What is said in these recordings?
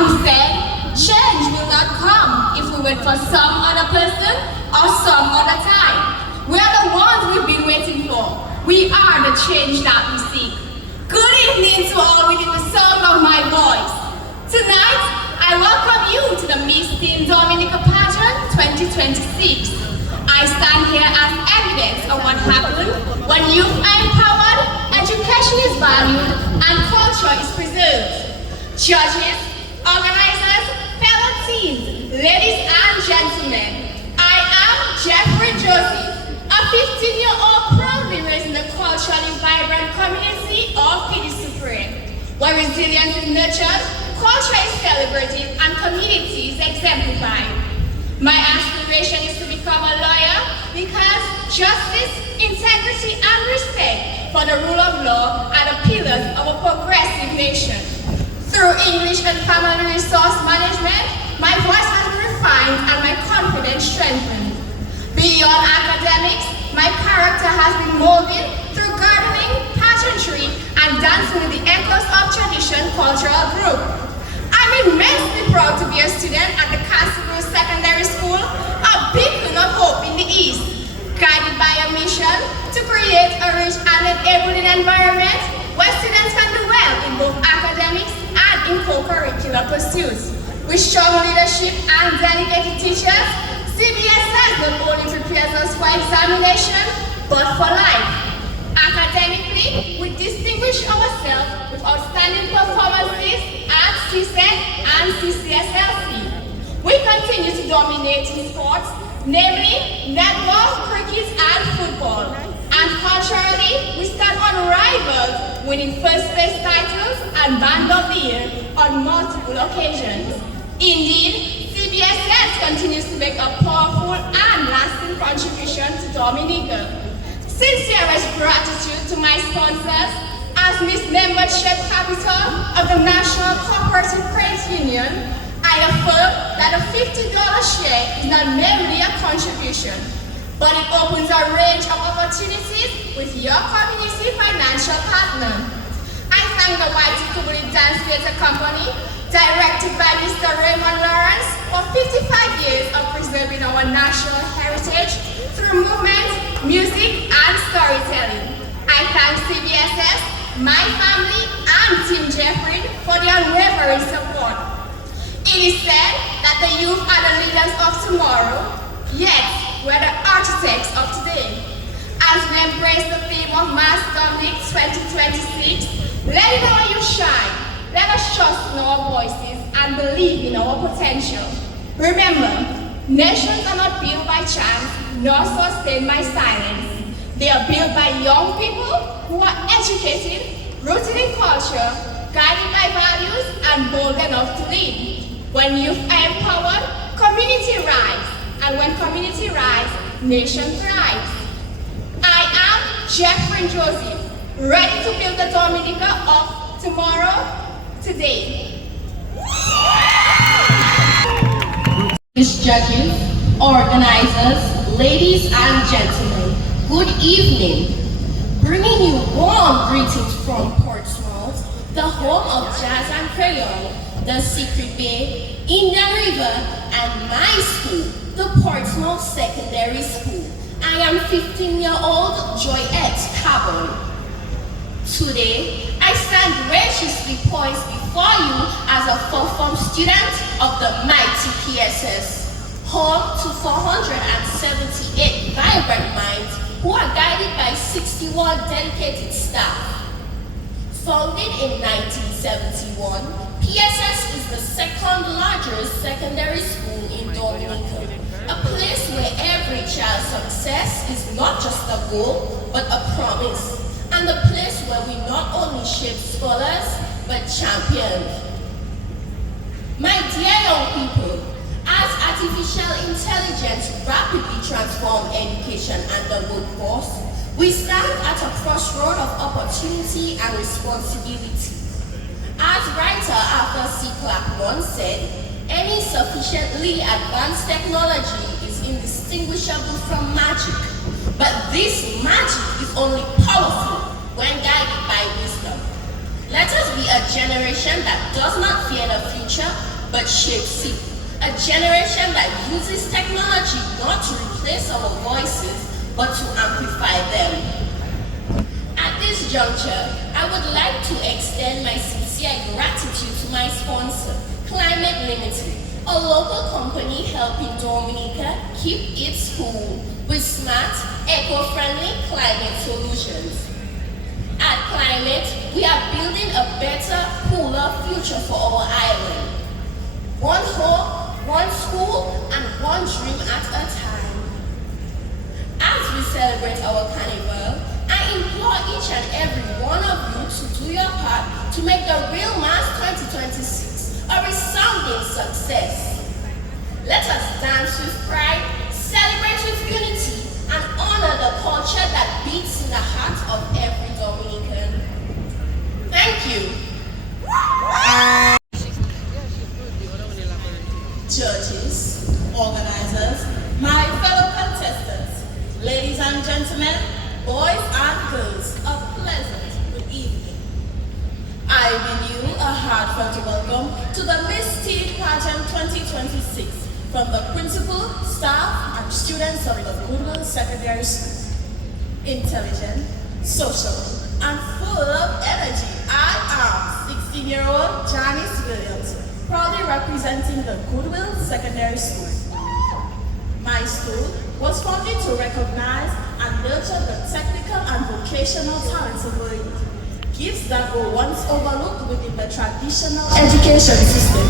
who said, change will not come if we wait for some other person or some other time. We are the ones we've been waiting for. We are the change that we seek. Good evening to all within the sound of my voice. Tonight, I welcome you to the Miss Teen Dominica pageant 2026. I stand here as evidence of what happened when youth are empowered, education is valued, and culture is preserved. Judges, organizers, fellow teens, ladies and gentlemen, I am Jeffrey Joseph, a 15-year-old proudly raised in the culturally vibrant community of Pidi Supreme, where resilience is nurtured, culture is celebrated, and community is exemplified. My aspiration is to become a lawyer because justice, integrity, and respect for the rule of law are the pillars of a progressive nation. Through English and family resource management, my voice has been refined and my confidence strengthened. Beyond academics, my character has been molded through gardening, pageantry, and dancing with the Echoes of Tradition Cultural Group. I'm immensely proud to be a student at the Castle Secondary School, a beacon of hope in the East, guided by a mission to create a rich and enabling environment where students can do well in both academics and in co-curricular pursuits. With strong leadership and dedicated teachers, CBSS not only prepares us for examination, but for life. Academically, we distinguish ourselves with outstanding performances at CSET and CCSLC. We continue to dominate in sports, namely netball, cricket, and football. And culturally, we stand unrivaled, winning first place titles and Band of the Year on multiple occasions. Indeed, CBSS continues to make a powerful and lasting contribution to Dominica. Sincerest gratitude to my sponsors as Miss Membership Capital of the National Cooperative Credit Union. I affirm that a $50 share is not merely a contribution, but it opens a range of opportunities with your community financial partner. I thank the Whitey Kubuli Dance Theatre Company, directed by Mr. Raymond Lawrence, for 55 years of preserving our national heritage through movement, music, and storytelling. I thank CBSS, my family, and Team Jeffrey for their unwavering support. It is said that the youth are the leaders of tomorrow, yet we're the architects of today. As we embrace the theme of Mass Dominic 2026, letting our youth shine, let us trust in our voices and believe in our potential. Remember, nations are not built by chance, nor sustained by silence. They are built by young people who are educated, rooted in culture, guided by values, and bold enough to lead. When youth are empowered, community rise. And when community rise, nation thrives. I am Jeffrey Joseph, ready to build the Dominica of tomorrow, today. Judges, organizers, ladies and gentlemen, good evening. Bringing you warm greetings from Portsmouth, the home of jazz and crayon, the Secret Bay, Indian River, and my school, the Portsmouth Secondary School. I am 15-year-old Joyette Cabon. Today, I stand graciously poised before you as a fourth-form student of the mighty PSS, home to 478 vibrant minds who are guided by 61 dedicated staff. Founded in 1971, PSS is the second largest secondary school in Dominica, a place where every child's success is not just a goal, but a promise, and a place where we not only shape scholars, but champions. My dear young people, as artificial intelligence rapidly transforms education and the workforce, we stand at a crossroad of opportunity and responsibility. As writer Arthur C. Clarke once said, any sufficiently advanced technology is indistinguishable from magic, but this magic is only powerful when guided by wisdom. Let us be a generation that does not fear the future, but shapes it. A generation that uses technology not to replace our voices, but to amplify them. At this juncture, I would like to extend my sincere gratitude to my sponsor, Climate Limited, a local company helping Dominica keep its cool with smart, eco-friendly climate solutions. At Climate, we are building a better, cooler future for our island. One hope, one school, and one dream at a time. As we celebrate our carnival, I implore each and every one of you to do your part to make the Real Mass 2026 a resounding success. Let us dance with pride, celebrate with unity, and honor the culture that beats in the heart of every Dominican. Thank you. Judges, organizers, my fellow contestants, ladies and gentlemen, boys and girls, a pleasant good evening. I bid you a heartfelt welcome to the Miss Teen Pageant 2026 from the principal, staff, and students of the Goodwill Secondary School. Intelligent, social, and full of energy, I am 16-year-old Janice Williams, proudly representing the Goodwill Secondary School. My school was founded to recognize and nurture the technical and vocational talents of our youth, gifts that were once overlooked within the traditional education system.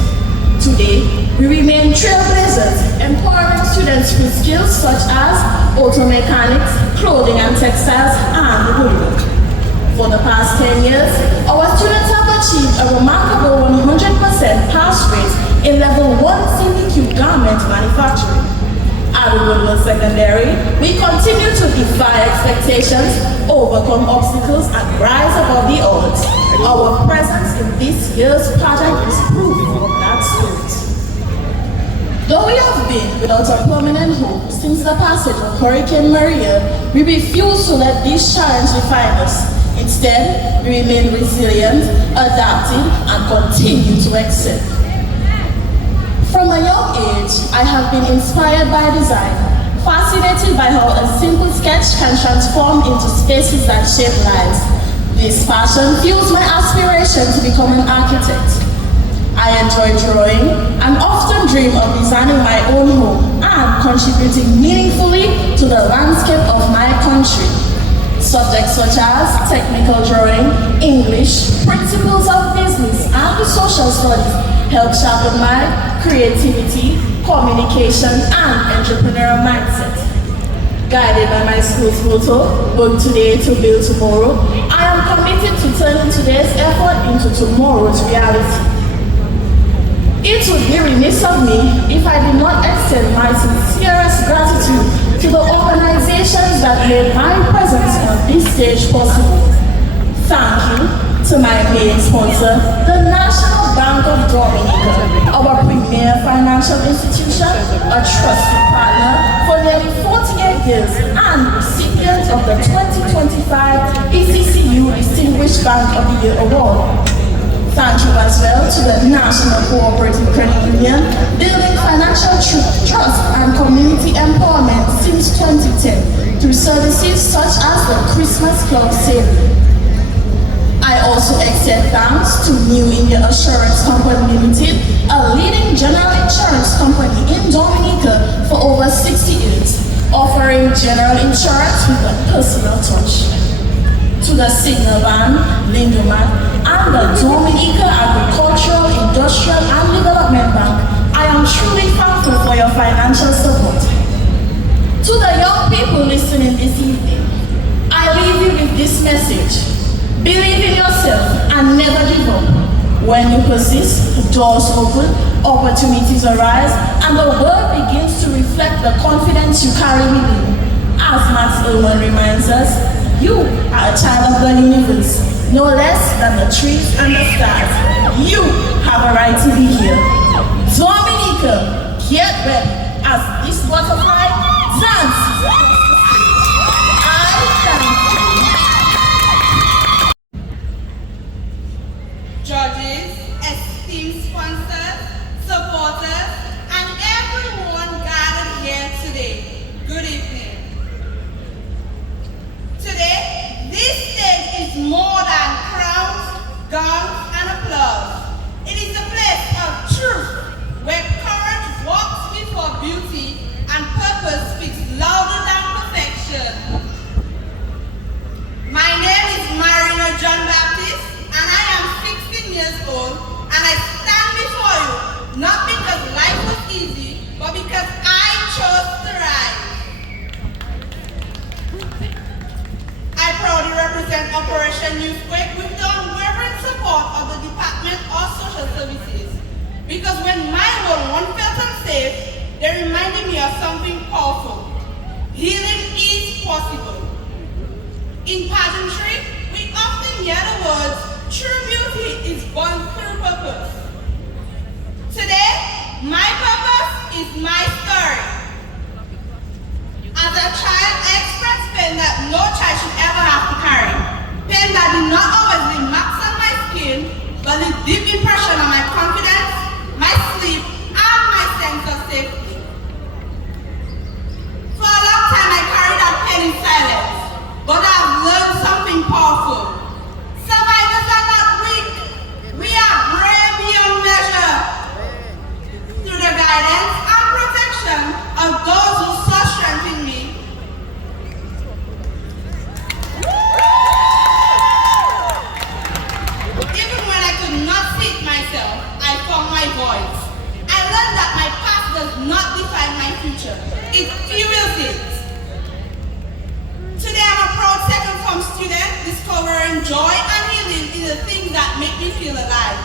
Today, we remain trailblazers, empowering students with skills such as auto mechanics, clothing and textiles, and woodwork. For the past 10 years, our students have achieved a remarkable 100% pass rate in level 1 CBQ garment manufacturing. At Woodward Secondary, we continue to defy expectations, overcome obstacles, and rise above the odds. Our presence in this year's pageant is proof of that spirit. Though we have been without a permanent home since the passage of Hurricane Maria, we refuse to let this challenge define us. Instead, we remain resilient, adapting, and continue to excel. From a young age, I have been inspired by design, fascinated by how a simple sketch can transform into spaces that shape lives. This passion fuels my aspiration to become an architect. I enjoy drawing and often dream of designing my own home and contributing meaningfully to the landscape of my country. Subjects such as technical drawing, English, principles of business, and the social studies help sharpen my creativity, communication, and entrepreneurial mindset. Guided by my school's motto, work today to build tomorrow, I am committed to turning today's effort into tomorrow's reality. It would be remiss of me if I did not extend my sincerest gratitude to the organizations that made my presence on this stage possible. Thank you to my main sponsor, the National Bank of Dominica, our premier financial institution, a trusted partner for nearly 48 years, and recipient of the 2025 ECCU Distinguished Bank of the Year Award. Thank you as well to the National Cooperative Credit Union, building financial trust and community empowerment since 2010 through services such as the Christmas Club Saving. I also extend thanks to New India Assurance Company Limited, a leading general insurance company in Dominica for over 60 years, offering general insurance with a personal touch. To the Signal Band, Lindoman, and the Dominica Agricultural, Industrial, and Development Bank, I am truly thankful for your financial support. To the young people listening this evening, I leave you with this message. Believe in yourself and never give up. When you persist, doors open, opportunities arise, and the world begins to reflect the confidence you carry within. As Max Ullman reminds us, you are a child of the universe, no less than the trees and the stars. You have a right to be here. Dominica, get ready as this butterfly dances across the stage. I thank you. me of something powerful. Healing is possible. In pageantry, we often hear the words, true beauty is born through purpose. Today, my purpose is my story. As a child, I expressed pain that no child should ever have to carry. Pain that did not always leave marks on my skin, but a deep impression on my confidence, my sleep, and my sense of safety. For a long time, I carried that pain in silence, but I've learned something powerful. Survivors are not weak. We are brave beyond measure. Through the guidance and protection of those who saw strength in me, even when I could not see it myself, I found my voice. I learned that my past does not define my future. It fuels it. Today I'm a proud second form student discovering joy and healing in the things that make me feel alive.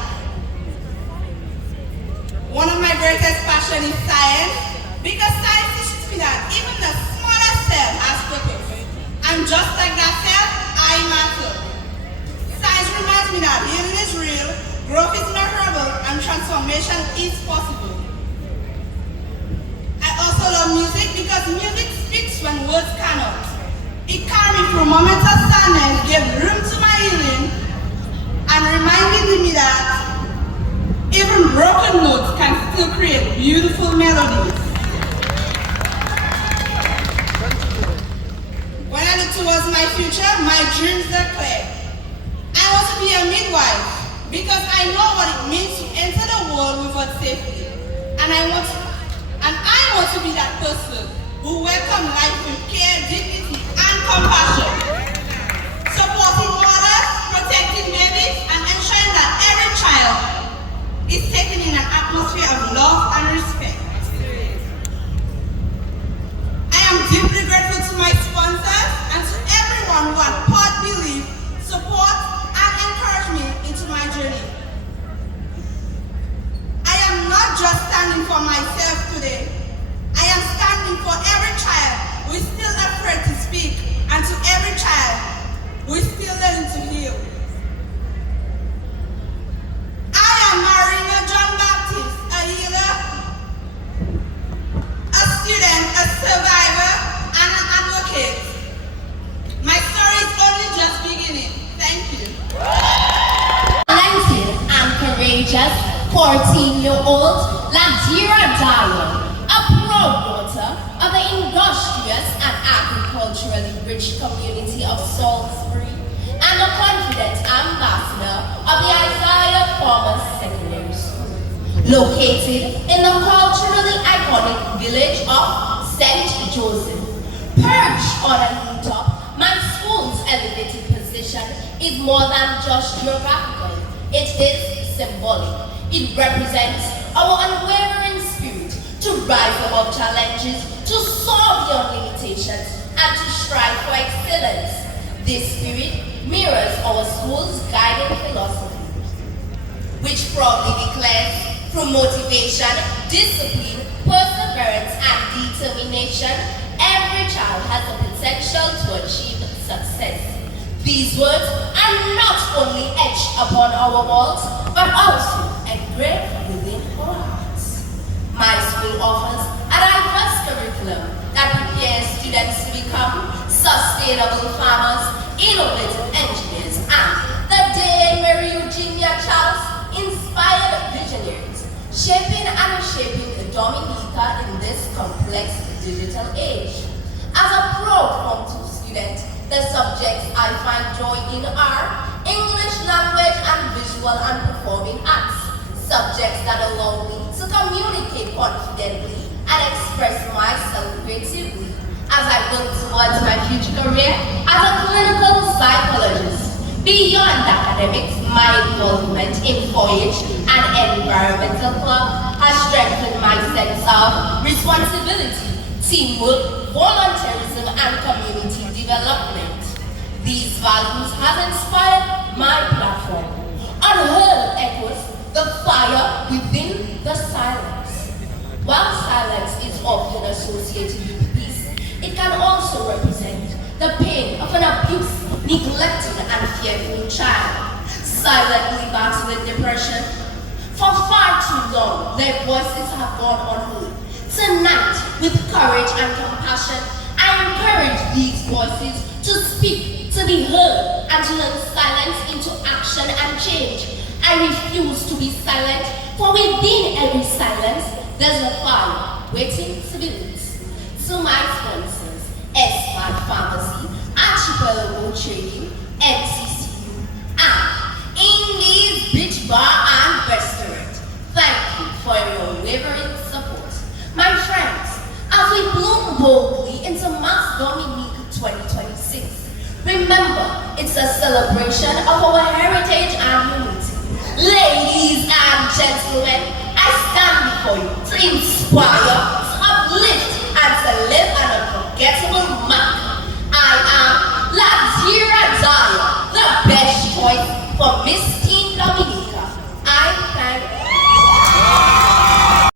One of my greatest passions is science, because science teaches me that even the smallest cell has purpose. And just like that cell, I matter. Science reminds me that healing is real, growth is measurable, and transformation is possible. I also love music because music speaks when words cannot. It carried me through moments of sadness, gave room to my healing, and reminded me that even broken notes can still create beautiful melodies. When I look towards my future, my dreams are clear. I want to be a midwife because I know what it means to enter the world without safety. And I want to be that person who welcomes life with care, dignity, and compassion. Supporting mothers, protecting babies, and ensuring that every child is taken in an atmosphere of love and respect. I am deeply grateful to my sponsors and to everyone who had poured belief, support, and encouraged me into my journey. I am not just standing for myself today. I am standing for every child who is still afraid to speak, and to every child who is still learning to heal. I am Marina John Baptist, a healer, a student, a survivor, and an advocate. My story is only just beginning. Thank you. Talented and courageous 14-year-old Ladira Dyer, a proud daughter of the industrious and agriculturally rich community of Salisbury, and a confident ambassador of the Isaiah Farmers Secondary School, located in the culturally iconic village of St. Joseph. Perched on a hilltop, my school's elevated position is more than just geographical. It is symbolic. It represents our unwavering spirit to rise above challenges, to soar beyond limitations, and to strive for excellence. This spirit mirrors our school's guiding philosophy, which proudly declares, through motivation, discipline, perseverance, and determination, every child has the potential to achieve success. These words are not only etched upon our walls, but also engraved within our hearts. My school offers a diverse curriculum that prepares students to become sustainable farmers, innovative engineers, and the day Mary Eugenia Charles inspired visionaries, shaping and reshaping the Dominica in this complex digital age. As a proud Form 2 student, the subjects I find joy in are English language and visual and performing arts, subjects that allow me to communicate confidently and express myself creatively as I work towards my future career as a clinical psychologist. Beyond academics, my involvement in 4-H and environmental club has strengthened my sense of responsibility, teamwork, volunteerism, and community development. These values have inspired my platform. Unheard echoes the fire within the silence. While silence is often associated with peace, it can also represent the pain of an abused, neglected, and fearful child, silently battling depression. For far too long, their voices have gone unheard. Tonight, with courage and compassion, I encourage these voices to speak, to be heard, and to turn silence into action and change. I refuse to be silent, for within every silence, there's a fire waiting to be lit. To my sponsors, Smart Pharmacy, Archipelago Trading, MCCU, and Indies Beach Bar and Restaurant, thank you for your unwavering support. My friends, as we bloom boldly into Mass Dominica 2026, remember, it's a celebration of our heritage and unity. Ladies and gentlemen, I stand before you to inspire